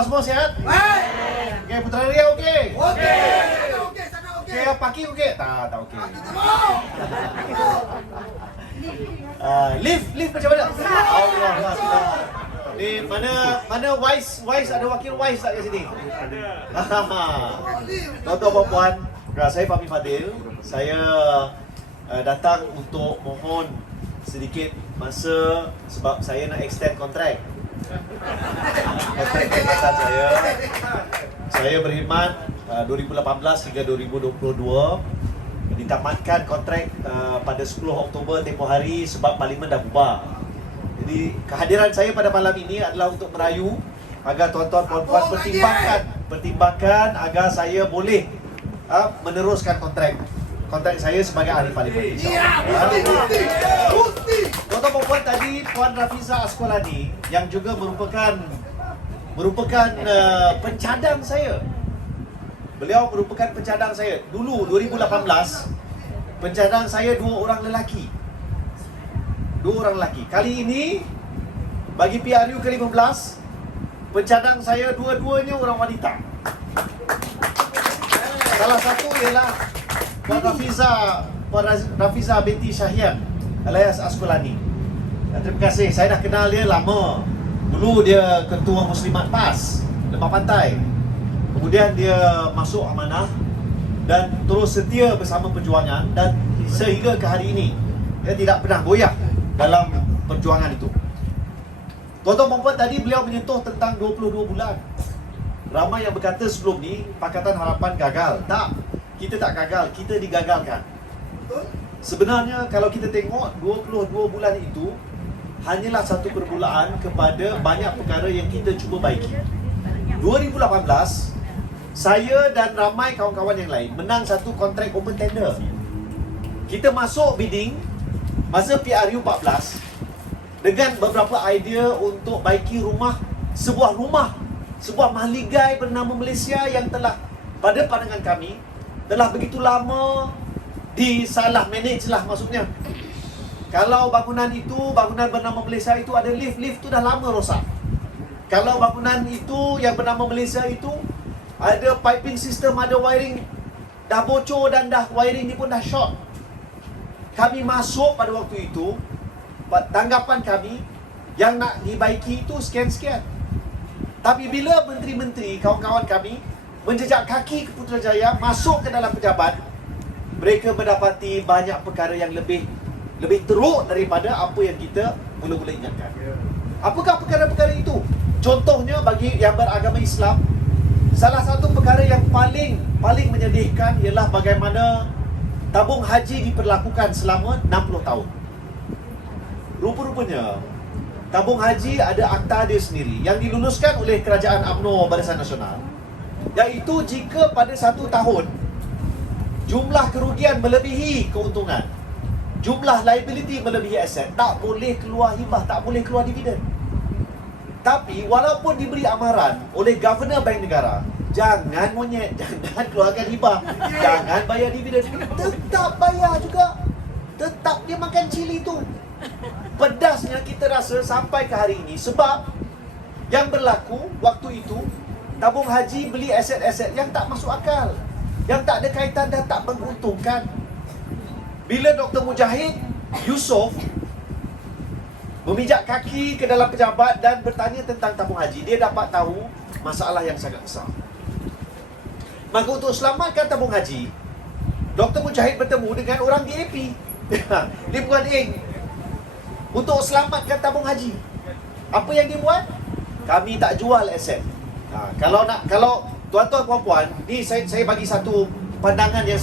Semua sihat? Baik. Okey, Putra Ria okey? Okey. Okey, sana okey. Okey, Paki okey? Tak okey. Kita mau. Lift macam mana? Allah Akbar. Ni mana Wise ada wakil Wise tak kat sini? Ada. Tuan-tuan dan puan, saya Fahmi Fadil. Saya datang untuk mohon sedikit masa sebab saya nak extend kontrak. Kontrak jabatan saya berkhidmat 2018 hingga 2022. Ditamatkan kontrak pada 10 Oktober tempoh hari sebab parlimen dah bubar. Jadi kehadiran saya pada malam ini adalah untuk merayu agar tuan-tuan puan-puan pertimbangkan agar saya boleh meneruskan kontrak saya sebagai ahli parlimen. Ya, bukti. Tuan-tuan puan-puan, tadi Puan Rafiza Asqalani yang juga merupakan pencadang saya. Beliau merupakan pencadang saya. Dulu 2018 pencadang saya dua orang lelaki. Kali ini bagi PRU ke-15 pencadang saya dua-duanya orang wanita. Salah satu ialah Puan Rafiza binti Syahian alias Asqalani. Terima kasih. Saya dah kenal dia lama. Dulu dia ketua Muslimat PAS Lembah Pantai. Kemudian dia masuk amanah dan terus setia bersama perjuangan, dan sehingga ke hari ini dia tidak pernah goyah dalam perjuangan itu. Tuan-tuan dan puan, tadi beliau menyentuh tentang 22 bulan. Ramai yang berkata sebelum ni Pakatan Harapan gagal. Tak, kita tak gagal, kita digagalkan. Sebenarnya kalau kita tengok 22 bulan itu hanyalah satu permulaan kepada banyak perkara yang kita cuba baiki. 2018 saya dan ramai kawan-kawan yang lain menang satu kontrak open tender. Kita masuk bidding masa PRU 14 dengan beberapa idea untuk baiki sebuah mahligai bernama Malaysia yang telah, pada pandangan kami, telah begitu lama disalah manage lah maksudnya. Kalau bangunan bernama Malaysia itu ada lift tu dah lama rosak. Kalau bangunan itu yang bernama Malaysia itu ada piping system, ada wiring dah bocor dan wiring ni pun dah short. Kami masuk pada waktu itu, tanggapan kami yang nak dibaiki itu sekian-sekian. Tapi bila menteri-menteri, kawan-kawan kami menjejak kaki ke Putrajaya, masuk ke dalam pejabat, mereka mendapati banyak perkara yang lebih teruk daripada apa yang kita mula-mula ingatkan. Apakah perkara-perkara itu? Contohnya bagi yang beragama Islam, salah satu perkara yang paling menyedihkan ialah bagaimana tabung haji diperlakukan selama 60 tahun. Rupa-rupanya tabung haji ada akta dia sendiri yang diluluskan oleh Kerajaan UMNO Barisan Nasional, iaitu jika pada satu tahun jumlah kerugian melebihi keuntungan, jumlah liability melebihi aset, tak boleh keluar hibah, tak boleh keluar dividen. Tapi walaupun diberi amaran oleh Governor Bank Negara, jangan keluarkan hibah, jangan bayar dividen, tetap bayar juga. Tetap dia makan cili tu. Pedasnya kita rasa sampai ke hari ini, sebab yang berlaku waktu itu, tabung haji beli aset-aset yang tak masuk akal, yang tak ada kaitan dan tak menguntungkan. Bila Dr. Mujahid Yusof memijak kaki ke dalam pejabat dan bertanya tentang tabung haji, dia dapat tahu masalah yang sangat besar. Maka untuk selamatkan tabung haji, Dr. Mujahid bertemu dengan orang DAP dia bukan untuk selamatkan tabung haji. Apa yang dia buat? Kami tak jual aset. Kalau tuan-tuan puan-puan, ni saya bagi satu pandangan yang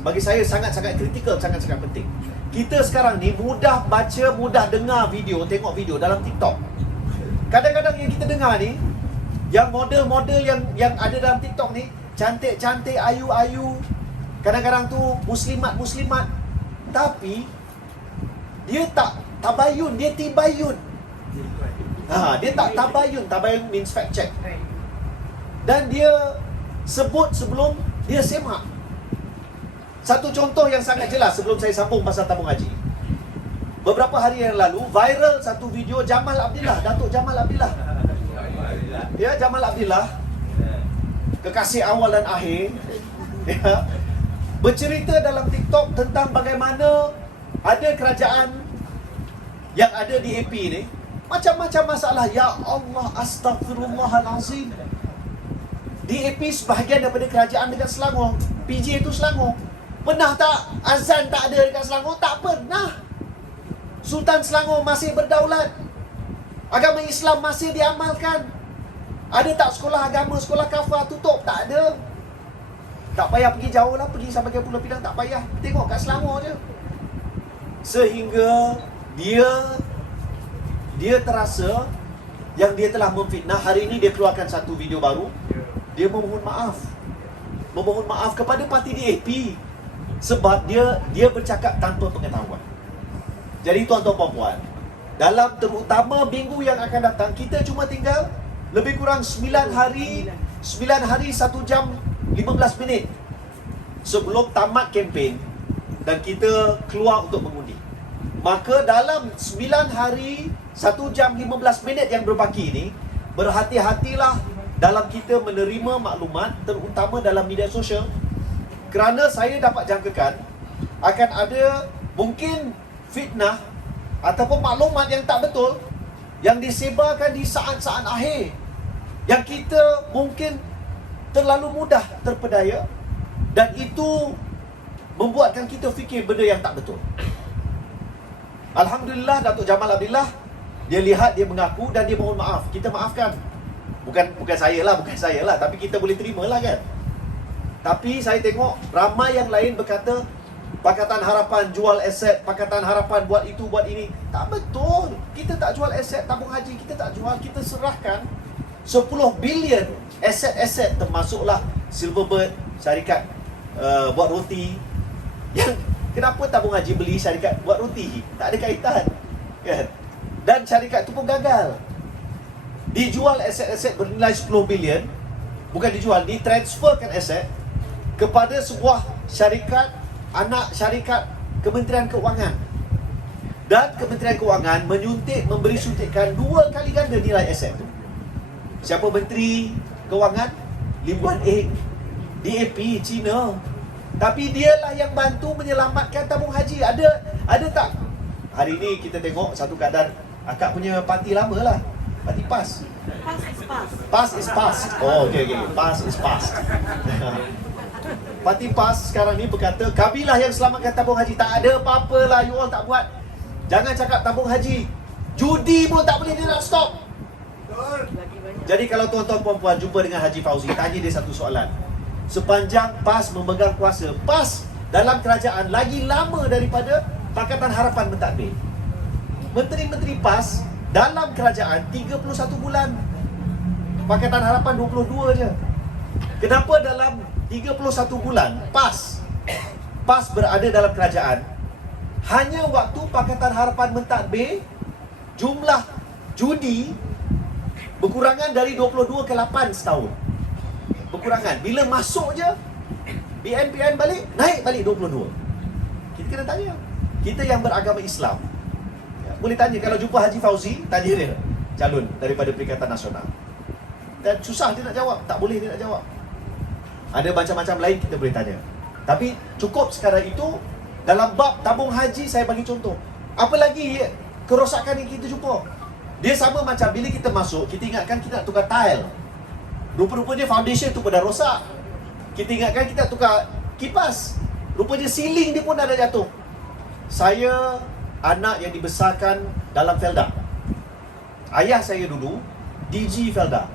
bagi saya sangat-sangat kritikal, sangat-sangat penting. Kita sekarang ni mudah baca, mudah dengar video, tengok video dalam TikTok. Kadang-kadang yang kita dengar ni, yang model-model yang ada dalam TikTok ni, cantik-cantik, ayu-ayu, kadang-kadang tu muslimat, tapi dia tak tabayun, dia tibayun. Dia tak tabayun means fact check. Dan dia sebut sebelum dia semak. Satu contoh yang sangat jelas sebelum saya sambung pasal tabung haji. Beberapa hari yang lalu viral satu video Datuk Jamal Abdillah Ya, Jamal Abdillah, kekasih awal dan akhir, ya, bercerita dalam TikTok tentang bagaimana ada kerajaan yang ada di AP ni macam-macam masalah. Ya Allah, astagfirullahalazim. Di AP sebahagian daripada kerajaan dekat Selangor, PJ itu Selangor. Pernah tak azan tak ada dekat Selangor? Tak pernah. Sultan Selangor masih berdaulat. Agama Islam masih diamalkan. Ada tak sekolah agama, sekolah kafar tutup? Tak ada. Tak payah pergi jauh lah, pergi sampai ke Pulau Pinang, tak payah. Tengok kat Selangor je. Sehingga dia terasa yang dia telah memfitnah. Hari ini dia keluarkan satu video baru. Dia memohon maaf. Memohon maaf kepada parti DAP sebab dia bercakap tanpa pengetahuan. Jadi tuan-tuan puan-puan, dalam terutama minggu yang akan datang, kita cuma tinggal lebih kurang 9 hari 1 jam 15 minit sebelum tamat kempen dan kita keluar untuk mengundi. Maka dalam 9 hari 1 jam 15 minit yang berbaki ini, berhati-hatilah dalam kita menerima maklumat, terutama dalam media sosial, kerana saya dapat jangkakan akan ada mungkin fitnah ataupun maklumat yang tak betul yang disebarkan di saat-saat akhir, yang kita mungkin terlalu mudah terpedaya, dan itu membuatkan kita fikir benda yang tak betul. Alhamdulillah, Datuk Jamal Abdillah, dia lihat, dia mengaku dan dia mohon maaf. Kita maafkan. Bukan saya lah, tapi kita boleh terima lah kan. Tapi saya tengok ramai yang lain berkata Pakatan Harapan jual aset, Pakatan Harapan buat itu, buat ini. Tak betul. Kita tak jual aset tabung haji, kita tak jual. Kita serahkan 10 bilion aset-aset, termasuklah Silverbird, syarikat buat roti. Yang kenapa tabung haji beli syarikat buat roti? Tak ada kaitan kan? Dan syarikat itu pun gagal. Dijual aset-aset bernilai 10 bilion. Bukan dijual, ditransferkan aset kepada sebuah syarikat, anak syarikat Kementerian Keuangan. Dan Kementerian Keuangan memberi suntikan 2 kali ganda nilai aset itu. Siapa Menteri Keuangan? Lim Guan Eng, DAP China. Tapi dialah yang bantu menyelamatkan tabung haji. Ada tak? Hari ini kita tengok satu keadaan akak punya parti lama lah, parti PAS. PAS is PAS. Oh, okay. PAS is PAS. Parti PAS sekarang ni berkata, kamilah yang selamatkan tabung haji. Tak ada apa-apa lah, you all tak buat. Jangan cakap tabung haji. Judi pun tak boleh dia nak stop. Jadi kalau tuan-tuan puan-puan jumpa dengan Haji Fauzi, tanya dia satu soalan. Sepanjang PAS memegang kuasa, PAS dalam kerajaan lagi lama daripada Pakatan Harapan mentadbir. Menteri-menteri PAS dalam kerajaan 31 bulan. Pakatan Harapan 22 je. Kenapa dalam 31 bulan PAS berada dalam kerajaan? Hanya waktu Pakatan Harapan mentadbir, jumlah judi berkurangan dari 22 ke 8 setahun. Berkurangan. Bila masuk je BNPN balik, naik balik 22. Kita kena tanya. Kita yang beragama Islam, boleh tanya. Kalau jumpa Haji Fauzi, tanya dia, calon daripada Perikatan Nasional. Dan susah dia nak jawab, tak boleh dia nak jawab. Ada macam-macam lain kita boleh tanya. Tapi cukup sekadar itu. Dalam bab tabung haji, saya bagi contoh. Apa lagi kerosakan yang kita jumpa? Dia sama macam bila kita masuk, kita ingatkan kita nak tukar tile. Rupa-rupanya foundation tu pun dah rosak. Kita ingatkan kita nak tukar kipas. Rupanya ceiling dia pun dah jatuh. Saya anak yang dibesarkan dalam Felda. Ayah saya dulu DG Felda,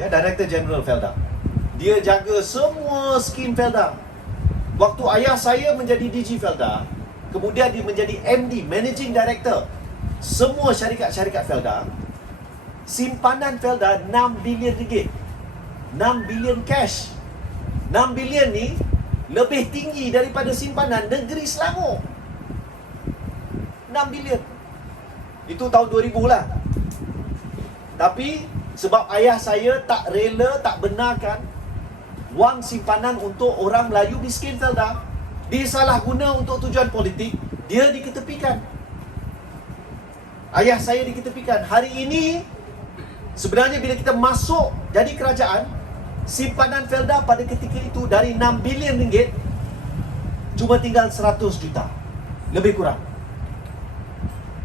ya, Director General Felda. Dia jaga semua skim Felda. Waktu ayah saya menjadi DG Felda, kemudian dia menjadi MD, Managing Director semua syarikat-syarikat Felda. Simpanan Felda 6 bilion ringgit. 6 bilion cash. 6 bilion ni lebih tinggi daripada simpanan negeri Selangor. 6 bilion. Itu tahun 2000 lah. Tapi sebab ayah saya tak rela, tak benarkan wang simpanan untuk orang Melayu miskin Felda disalahguna untuk tujuan politik, dia diketepikan. Ayah saya diketepikan. Hari ini Sebenarnya bila kita masuk jadi kerajaan, simpanan Felda pada ketika itu dari 6 bilion ringgit cuma tinggal 100 juta. Lebih kurang.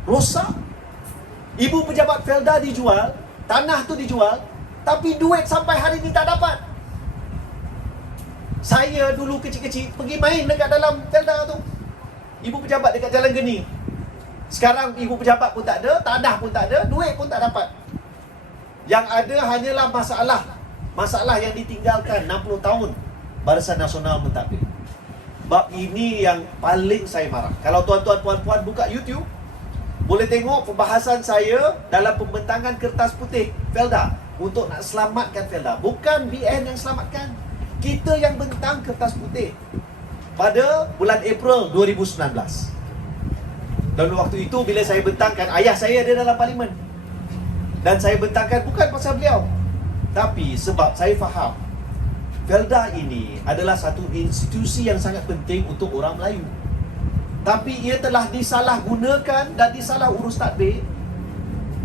Rosak. Ibu pejabat Felda dijual, tanah tu dijual, tapi duit sampai hari ni tak dapat. Saya dulu kecil-kecil pergi main dekat dalam Felda tu. Ibu pejabat dekat Jalan Geni. Sekarang ibu pejabat pun tak ada, tanah pun tak ada, duit pun tak dapat. Yang ada hanyalah masalah yang ditinggalkan 60 tahun Barisan Nasional Mentadbir. Bab ini yang paling saya marah. Kalau tuan-tuan puan-puan buka YouTube, boleh tengok pembahasan saya dalam pembentangan kertas putih Felda untuk nak selamatkan Felda. Bukan BN yang selamatkan, kita yang bentang kertas putih pada bulan April 2019. Dan waktu itu bila saya bentangkan, ayah saya ada dalam parlimen. Dan saya bentangkan bukan pasal beliau, tapi sebab saya faham Felda ini adalah satu institusi yang sangat penting untuk orang Melayu. Tapi ia telah disalahgunakan dan disalah urus tadbir,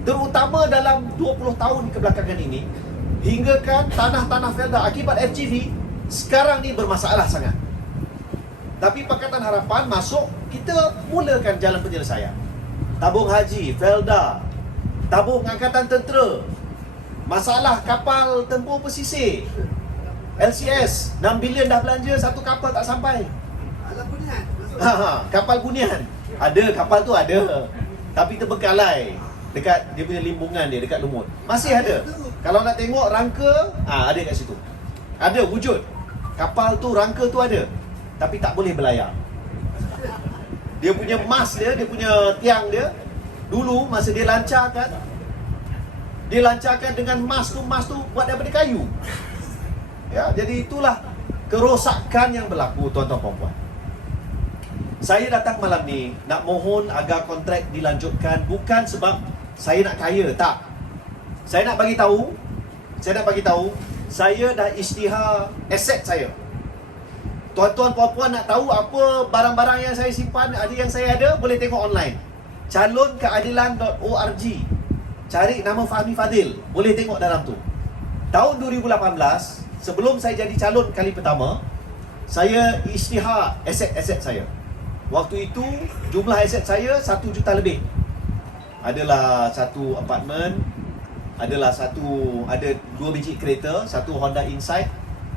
terutama dalam 20 tahun kebelakangan ini, hingga kan tanah-tanah Felda akibat FGV sekarang ni bermasalah sangat. Tapi Pakatan Harapan masuk, kita mulakan jalan penyelesaian. Tabung haji, Felda, tabung angkatan tentera, masalah kapal tempur pesisir, LCS, 6 bilion dah belanja, satu kapal tak sampai. Alah bunian. Kapal bunian. Ada, kapal tu ada. Tapi terbengkalai dekat dia punya limbungan dia, dekat Lumut. Masih ada. Kalau nak tengok rangka, ada kat situ. Ada wujud. Kapal tu, rangka tu ada. Tapi tak boleh berlayar. Dia punya mas dia punya tiang dia, dulu masa dia lancarkan dengan mas tu buat daripada kayu. Ya, jadi itulah kerosakan yang berlaku, tuan-tuan puan-puan. Saya datang malam ni nak mohon agar kontrak dilanjutkan, bukan sebab saya nak kaya, tak. Saya nak bagi tahu, saya dah isytihar aset saya. Tuan-tuan puan-puan nak tahu apa barang-barang yang saya simpan, ada yang saya ada, boleh tengok online. calonkeadilan.org. Cari nama Fahmi Fadil, boleh tengok dalam tu. Tahun 2018, sebelum saya jadi calon kali pertama, saya isytihar aset-aset saya. Waktu itu jumlah aset saya 1 juta lebih. Adalah satu apartmen, ada 2 biji kereta, satu Honda Insight,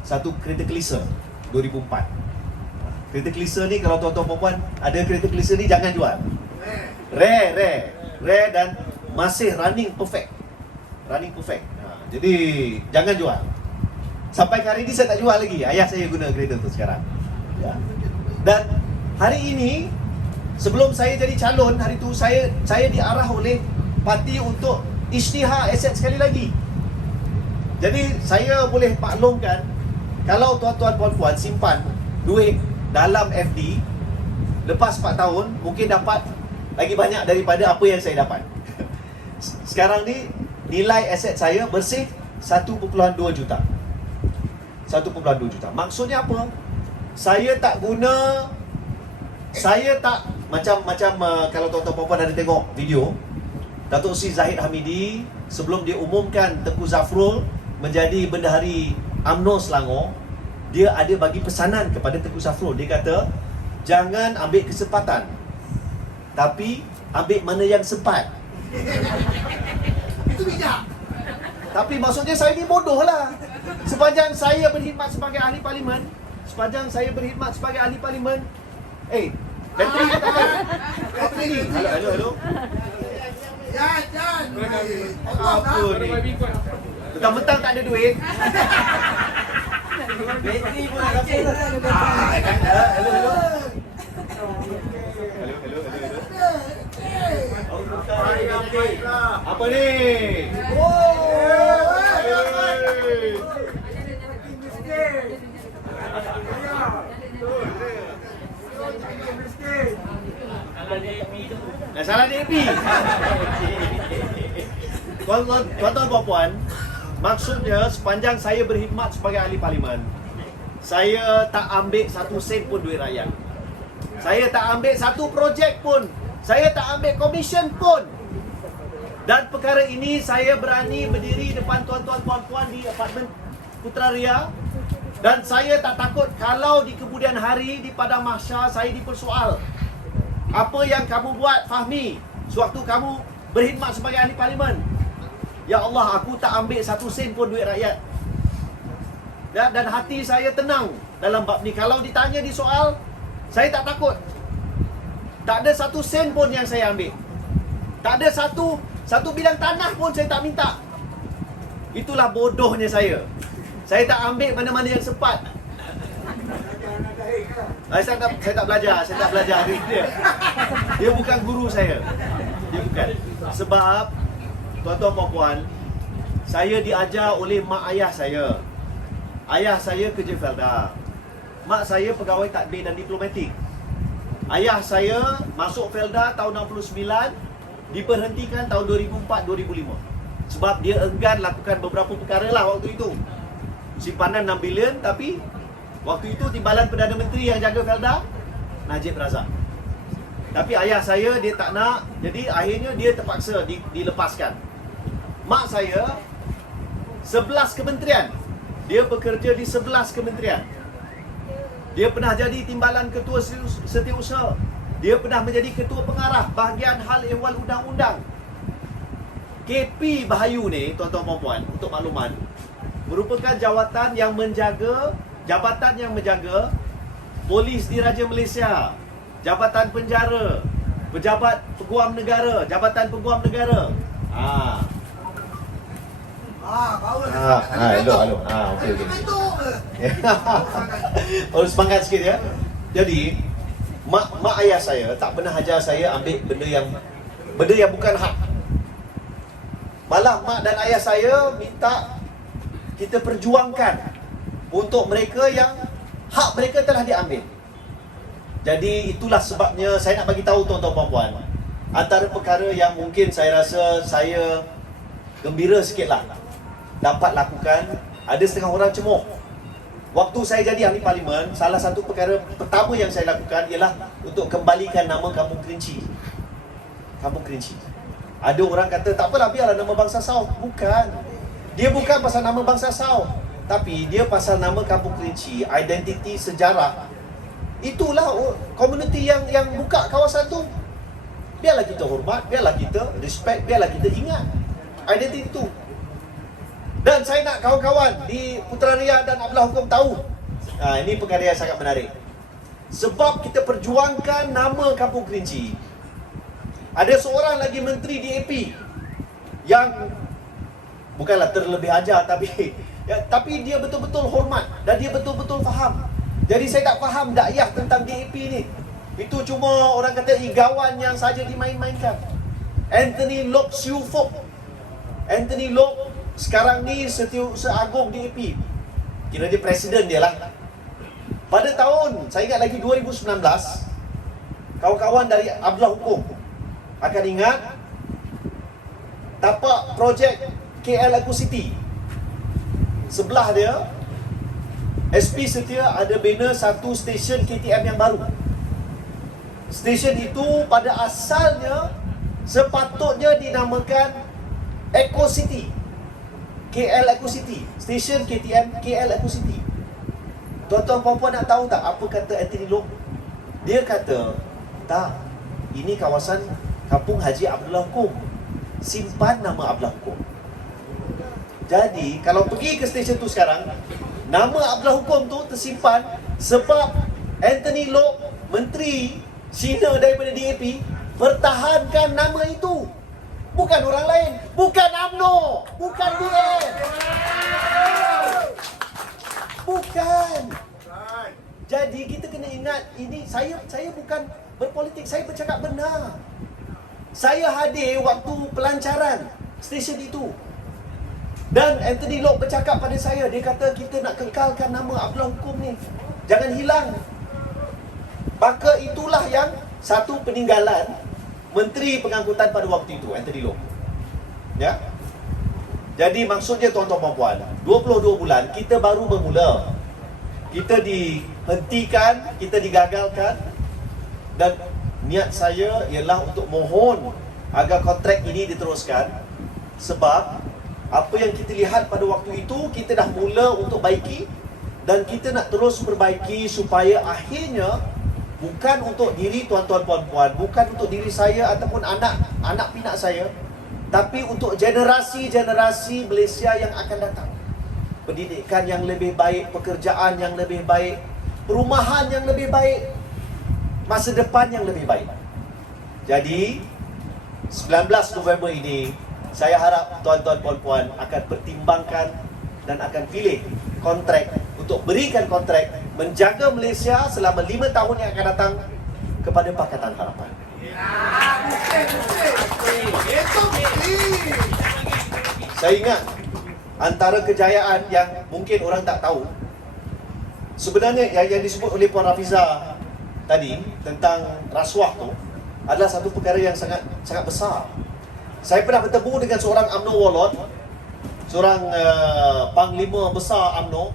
satu kereta Kelisa 2004. Kereta Kelisa ni, kalau tuan-tuan puan-puan ada kereta Kelisa ni, jangan jual. Rare dan masih running perfect. Jadi jangan jual. Sampai hari ini saya tak jual lagi. Ayah saya guna kereta tu sekarang. Ya. Dan hari ini, sebelum saya jadi calon, hari tu saya diarah oleh parti untuk isytihar aset sekali lagi. Jadi saya boleh maklumkan, kalau tuan-tuan puan-puan simpan duit dalam FD, lepas 4 tahun mungkin dapat lagi banyak daripada apa yang saya dapat. Sekarang ni nilai aset saya bersih 1.2 juta. 1.2 juta. Maksudnya apa? Saya tak macam kalau tuan-tuan puan-puan ada tengok video Datuk Seri Zahid Hamidi sebelum dia umumkan Tengku Zafrul menjadi bendahari UMNO Selangor, dia ada bagi pesanan kepada Tengku Zafrul. Dia kata, jangan ambil kesempatan, tapi ambil mana yang sempat. Itu bijak. Tapi maksudnya saya ni bodoh lah. Sepanjang saya berkhidmat sebagai ahli parlimen, bateri kata apa ni? Hello. Jan. Apa ni? Mentang-mentang tak ada duit. Bateri pun nak apa? Hello. Apa ni? Dah salah DAP. Tuan-tuan puan-puan, maksudnya sepanjang saya berkhidmat sebagai ahli parlimen, saya tak ambil 1 sen pun duit rakyat. Saya tak ambil satu projek pun. Saya tak ambil komisen pun. Dan perkara ini saya berani berdiri depan tuan-tuan puan-puan di apartmen Putrajaya, dan saya tak takut kalau di kemudian hari di padang mahsyar saya dipersoal. Apa yang kamu buat, Fahmi, sewaktu kamu berkhidmat sebagai ahli parlimen? Ya Allah, aku tak ambil satu sen pun duit rakyat. Dan hati saya tenang dalam bab ni. Kalau ditanya di soal, saya tak takut. Tak ada satu sen pun yang saya ambil. Tak ada satu bidang tanah pun saya tak minta. Itulah bodohnya saya. Saya tak ambil mana-mana yang sempat. Saya tak belajar dari dia. Dia bukan guru saya. Dia bukan. Sebab tuan-tuan puan-puan, saya diajar oleh mak ayah saya. Ayah saya kerja Felda. Mak saya pegawai tadbir dan diplomatik. Ayah saya masuk Felda tahun 69, diberhentikan tahun 2004-2005. Sebab dia enggan lakukan beberapa perkara lah waktu itu. Simpanan 6 bilion, tapi waktu itu timbalan Perdana Menteri yang jaga Felda, Najib Razak. Tapi ayah saya dia tak nak, jadi akhirnya dia terpaksa dilepaskan. Mak saya 11 kementerian. Dia bekerja di 11 kementerian. Dia pernah jadi timbalan ketua setiausaha. Dia pernah menjadi ketua pengarah bahagian hal ehwal undang-undang. KP Bahayu ni, tuan-tuan puan-puan, untuk makluman, merupakan jabatan yang menjaga polis di Raja Malaysia, jabatan penjara, pejabat peguam negara, jabatan peguam negara. Elok. Okey. Harus semangat sikit ya. Jadi, mak ayah saya tak pernah ajar saya ambil benda yang bukan hak. Malah mak dan ayah saya minta kita perjuangkan untuk mereka yang hak mereka telah diambil. Jadi itulah sebabnya saya nak bagi tahu tuan-tuan puan-puan, antara perkara yang mungkin saya rasa saya gembira sikitlah dapat lakukan, ada setengah orang cemoh. Waktu saya jadi ahli parlimen, salah satu perkara pertama yang saya lakukan ialah untuk kembalikan nama Kampung Kerinci. Kampung Kerinci. Ada orang kata, tak apalah, biarlah nama bangsa Sau. Bukan. Dia bukan pasal nama bangsa Sau, tapi dia pasal nama Kampung Kerinci, identiti sejarah. Itulah komuniti yang buka kawasan tu. Biarlah kita hormat, biarlah kita respect, biarlah kita ingat identiti itu. Dan saya nak kawan-kawan di Putrajaya dan Abdullah Hukum tahu, ini perkara yang sangat menarik. Sebab kita perjuangkan nama Kampung Kerinci, ada seorang lagi menteri di AP yang bukanlah terlebih ajar, tapi dia betul-betul hormat dan dia betul-betul faham. Jadi saya tak faham dakyah tentang DAP ni. Itu cuma orang kata igawan yang saja dimain-mainkan. Anthony Loke Siu Fok. Anthony Loke sekarang ni Setiausaha Agung DAP. Kira dia presiden dia lah. Pada tahun, saya ingat lagi 2019, kawan-kawan dari Abdullah Hukum akan ingat tapak projek KL Eco City. Sebelah dia, SP Setia ada bina satu stesen KTM yang baru. Stesen itu pada asalnya sepatutnya dinamakan Eco City, KL Eco City. Stesen KTM KL Eco City. Tuan-tuan puan-puan nak tahu tak apa kata Anthony Loke? Dia kata, tak, ini kawasan Kampung Haji Abdullah Hukum, simpan nama Abdullah Hukum. Jadi kalau pergi ke stesen tu sekarang, nama Abdullah Hukum tu tersimpan sebab Anthony Loke, menteri Cina daripada DAP, pertahankan nama itu. Bukan orang lain, bukan UMNO, bukan DAP. Bukan. Jadi kita kena ingat, ini saya bukan berpolitik, saya bercakap benar. Saya hadir waktu pelancaran stesen itu. Dan Anthony Loke bercakap pada saya, dia kata kita nak kekalkan nama Abdullah Hukum ni, jangan hilang. Maka itulah yang satu peninggalan Menteri Pengangkutan pada waktu itu, Anthony Loke. Ya. Jadi maksudnya tuan-tuan puan-puan, 22 bulan kita baru bermula. Kita dihentikan, kita digagalkan, dan niat saya ialah untuk mohon agar kontrak ini diteruskan. Sebab apa yang kita lihat pada waktu itu, kita dah mula untuk baiki dan kita nak terus perbaiki supaya akhirnya bukan untuk diri tuan-tuan puan-puan, bukan untuk diri saya ataupun anak pinak saya, tapi untuk generasi-generasi Malaysia yang akan datang. Pendidikan yang lebih baik, pekerjaan yang lebih baik, perumahan yang lebih baik, masa depan yang lebih baik. Jadi 19 November ini, saya harap tuan-tuan puan-puan akan pertimbangkan dan akan pilih kontrak untuk berikan kontrak menjaga Malaysia selama 5 tahun yang akan datang kepada Pakatan Harapan. Itu bukti. Saya ingat antara kejayaan yang mungkin orang tak tahu, sebenarnya yang disebut oleh Puan Rafiza tadi tentang rasuah tu adalah satu perkara yang sangat besar. Saya pernah bertemu dengan seorang UMNO Walot, seorang panglima besar UMNO,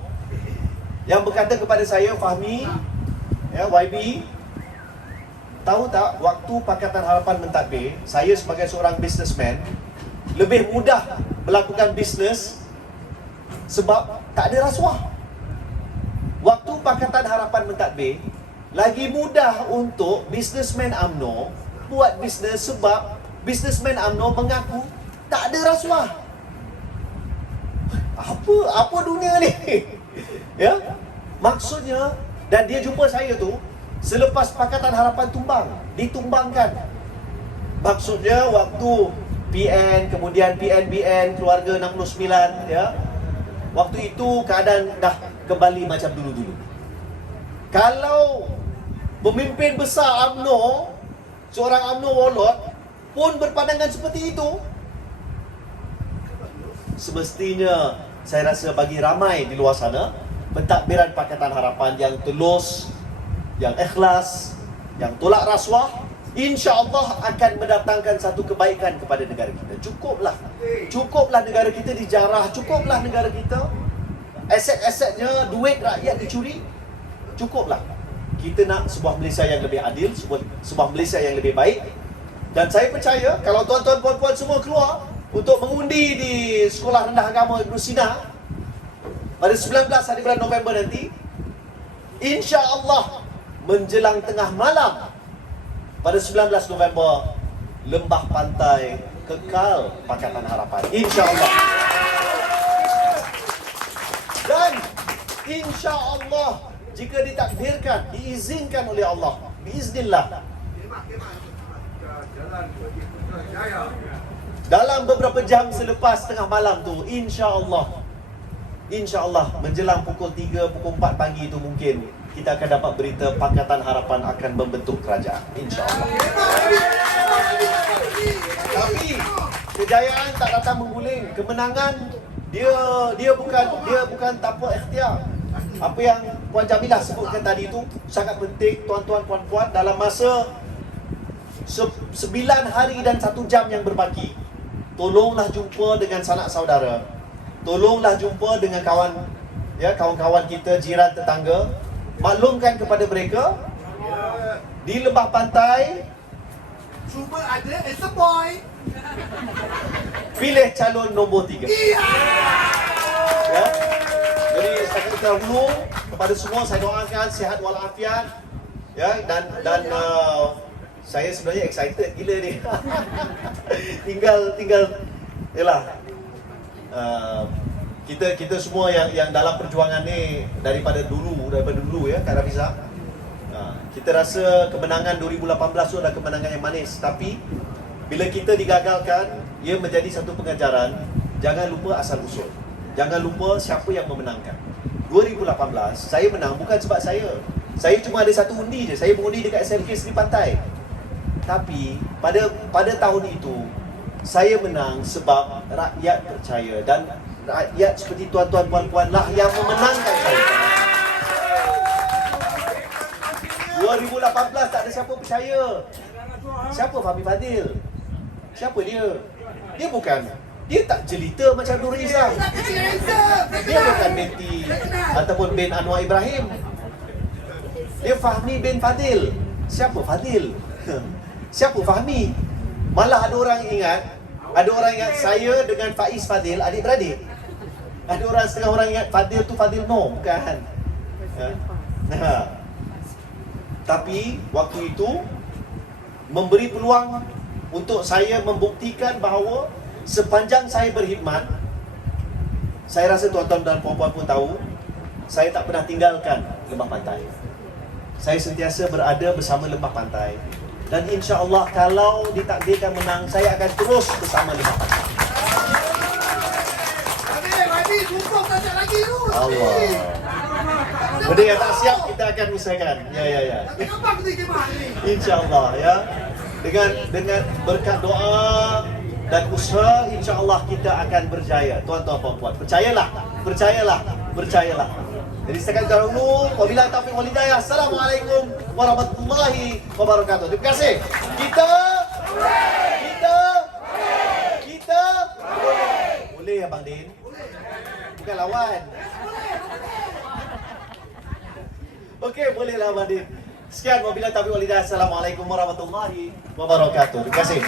yang berkata kepada saya, Fahmi, YB, tahu tak, waktu Pakatan Harapan mentadbir, saya sebagai seorang businessman lebih mudah melakukan bisnes sebab tak ada rasuah. Waktu Pakatan Harapan mentadbir, lagi mudah untuk businessman UMNO buat bisnes sebab businessman UMNO mengaku tak ada rasuah. Apa dunia ni? Ya, maksudnya, dan dia jumpa saya tu selepas Pakatan Harapan ditumbangkan. Maksudnya waktu PN, kemudian PNBN, Keluarga 69, ya. Waktu itu keadaan dah kembali macam dulu-dulu. Kalau pemimpin besar UMNO, seorang UMNO Walot pun berpandangan seperti itu, semestinya saya rasa bagi ramai di luar sana, pentadbiran Pakatan Harapan yang tulus, yang ikhlas, yang tolak rasuah, insya-Allah akan mendatangkan satu kebaikan kepada negara kita. Cukuplah negara kita dijarah, cukuplah negara kita aset-asetnya, duit rakyat dicuri. Cukuplah. Kita nak sebuah Malaysia yang lebih adil, sebuah Malaysia yang lebih baik. Dan saya percaya kalau tuan-tuan puan-puan semua keluar untuk mengundi di Sekolah Rendah Agama Ibn Sina pada 19 hari bulan November nanti, insya-Allah menjelang tengah malam pada 19 November, lembah pantai kekal Pakatan Harapan, insya-Allah. Dan insya-Allah jika ditakdirkan, diizinkan oleh Allah, biiznillah, dalam beberapa jam selepas tengah malam tu, insya-Allah menjelang pukul 3, pukul 4 pagi itu mungkin kita akan dapat berita Pakatan Harapan akan membentuk kerajaan, insya-Allah. Tapi kejayaan tak datang mengguling. Kemenangan dia bukan tanpa ikhtiar. Apa yang Puan Jamilah sebutkan tadi itu sangat penting, tuan-tuan puan-puan. Dalam masa 9 hari dan 1 jam yang berbaki, tolonglah jumpa dengan sanak saudara, tolonglah jumpa dengan kawan-kawan kita, jiran tetangga. Maklumkan kepada mereka di lembah pantai Cuma ada as a boy. pilih calon nombor 3. Ya. Jadi setakat dahulu kepada semua saya doakan sihat walafiat, ya, dan saya sebenarnya excited gila ni. tinggal yalah, kita semua yang dalam perjuangan ni daripada dulu ya, Kak Rafiza. Kita rasa kemenangan 2018 tu adalah kemenangan yang manis, tapi bila kita digagalkan, ia menjadi satu pengajaran. Jangan lupa asal usul, jangan lupa siapa yang memenangkan. 2018 saya menang bukan sebab saya cuma ada satu undi je. Saya mengundi dekat SMK Seri Pantai. Tapi pada tahun itu saya menang sebab rakyat percaya, dan rakyat seperti tuan-tuan puan-puan lah yang memenangkan saya. 2018 tak ada siapa percaya. Siapa Fahmi Fadil? Siapa dia? Dia tak jelita macam Nur Izzah. Dia bukan binti ataupun bin Anwar Ibrahim. Dia Fahmi bin Fadil. Siapa Fadil? Siapa Fahmi? Malah ada orang ingat saya dengan Faiz Fadil adik-beradik. Ada orang setengah orang ingat Fadil tu Fadil no, bukan. Tapi waktu itu memberi peluang untuk saya membuktikan bahawa sepanjang saya berkhidmat, saya rasa tuan-tuan dan puan-puan pun tahu, saya tak pernah tinggalkan lembah pantai. Saya sentiasa berada bersama lembah pantai. Dan insya-Allah kalau ditakdirkan menang, saya akan terus bersama lembah pantai. Rabi, tumpang tak lagi tu. Allah. Benda yang tak siap kita akan usahakan. Ya. Tapi apa kita kemah ni? Insya-Allah ya. Dengan berkat doa dan usaha, insya-Allah kita akan berjaya. Tuan-tuan puan-puan, percayalah. Jadi setakat dahulu, wabillahi taufiq wal hidayah. Assalamualaikum warahmatullahi wabarakatuh. Terima kasih. Kita boleh ya Bang Din? Bukan lawan. Okey, bolehlah Bang Din. Sekian wabillahi taufiq wal hidayah. Assalamualaikum warahmatullahi wabarakatuh. Terima kasih.